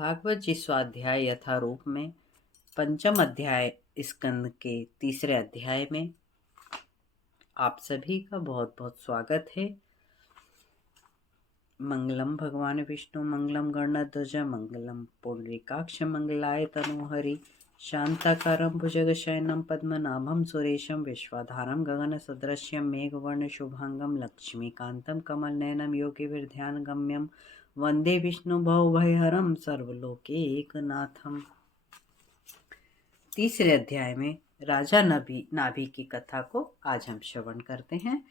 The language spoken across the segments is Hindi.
भागवत जी स्वाध्याय यथारूप में पंचम अध्याय स्कंद के तीसरे अध्याय में आप सभी का बहुत बहुत स्वागत है। मंगलम भगवान विष्णु मंगलम गणध्वज मंगलम पुंडरीकाक्ष मंगलाय तनोहरि शांताकारं भुजगशयनं पद्मनाभं सुरेशं विश्वाधारं गगनसदृशं मेघवर्ण शुभांगं लक्ष्मीकान्तं कमलनयनं योगिभिर्ध्यानगम्यं वंदे विष्णु भवभयहरं सर्वलोकैकनाथम्। तीसरे अध्याय में राजा नाभि की कथा को आज हम श्रवण करते हैं।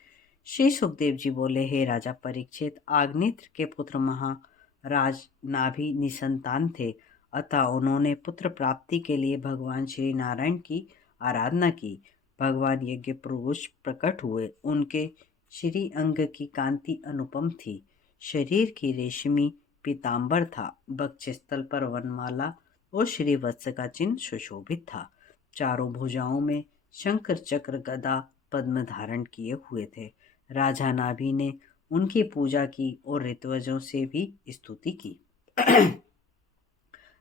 श्री सुखदेव जी बोले, हे राजा परीक्षित, आग्नेत्र के पुत्र महाराज नाभि निसंतान थे, अतः उन्होंने पुत्र प्राप्ति के लिए भगवान श्री नारायण की आराधना की। भगवान यज्ञ पुरुष प्रकट हुए। उनके श्री अंग की कांति अनुपम थी, शरीर की रेशमी पीतांबर था, वक्षस्थल पर वनमाला और श्री वत्स का चिन्ह सुशोभित था। चारों भुजाओं में शंकर चक्र गदा पद्म धारण किए हुए थे। राजा नाभि ने उनकी पूजा की और ऋत्विजों से भी स्तुति की।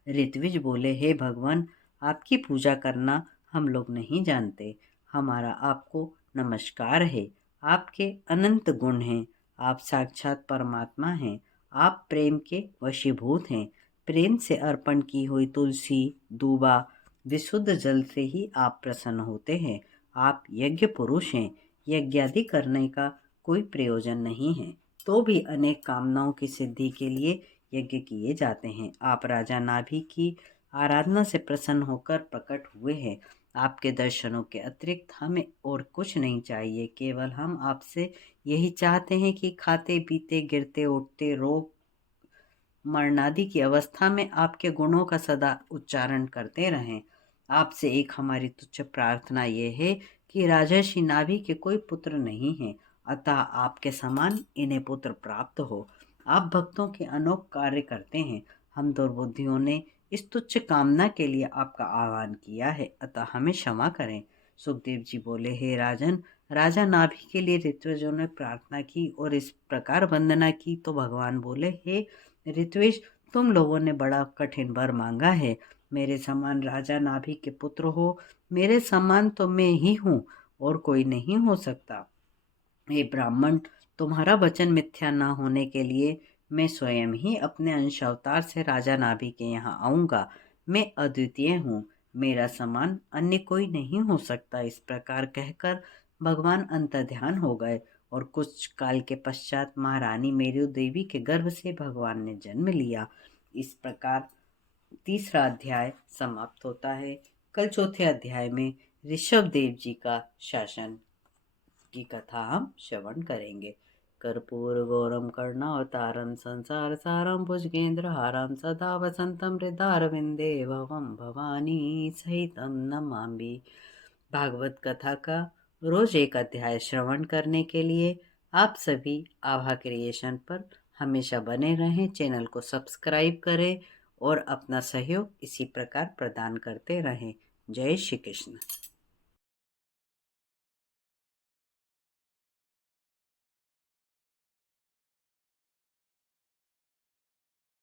ऋत्विज बोले, हे भगवान, आपकी पूजा करना हम लोग नहीं जानते, हमारा आपको नमस्कार है। आपके अनंत गुण हैं, आप साक्षात परमात्मा हैं, आप प्रेम के वशीभूत हैं। प्रेम से अर्पण की हुई तुलसी, दूबा, विशुद्ध जल से ही आप प्रसन्न होते हैं। आप यज्ञ पुरुष हैं, यज्ञादि करने का कोई प्रयोजन नहीं है, तो भी अनेक कामनाओं की सिद्धि के लिए यज्ञ किए जाते हैं। आप राजा नाभि की आराधना से प्रसन्न होकर प्रकट हुए हैं। आपके दर्शनों के अतिरिक्त हमें और कुछ नहीं चाहिए, केवल हम आपसे यही चाहते हैं कि खाते पीते गिरते उठते रोग मरणादि की अवस्था में आपके गुणों का सदा उच्चारण करते रहें। आपसे एक हमारी तुच्छ प्रार्थना ये है कि राजर्षि नाभि के कोई पुत्र नहीं है, अतः आपके समान इन्हें पुत्र प्राप्त हो। आप भक्तों के अनोख कार्य करते हैं। हम दुर्बुद्धियों ने इस तुच्छ कामना के लिए आपका आह्वान किया है, अतः हमें क्षमा करें। सुखदेव जी बोले, हे राजन, राजा नाभि के लिए ऋत्विजों ने प्रार्थना की और इस प्रकार वंदना की तो भगवान बोले, हे ऋत्विज, तुम लोगों ने बड़ा कठिन वर मांगा है। मेरे समान राजा नाभि के पुत्र हो, मेरे समान तो मैं ही हूँ और कोई नहीं हो सकता। हे ब्राह्मण, तुम्हारा वचन मिथ्या न होने के लिए मैं स्वयं ही अपने अंश अवतार से राजा नाभि के यहाँ आऊँगा। मैं अद्वितीय हूँ, मेरा समान अन्य कोई नहीं हो सकता। इस प्रकार कहकर भगवान अंतर्ध्यान हो गए और कुछ काल के पश्चात महारानी मेरु देवी के गर्भ से भगवान ने जन्म लिया। इस प्रकार तीसरा अध्याय समाप्त होता है। कल चौथे अध्याय में ऋषभ देव जी का शासन की कथा हम श्रवण करेंगे। कर्पूर गौरम कर्णावतारम संसार सारम भुजगेंद्र हारम सदा वसंतम हृदयारविंदे भवम भवानी सहितम नमामि। भागवत कथा का रोज एक अध्याय श्रवण करने के लिए आप सभी आभा क्रिएशन पर हमेशा बने रहें। चैनल को सब्सक्राइब करें और अपना सहयोग इसी प्रकार प्रदान करते रहें। जय श्री कृष्ण।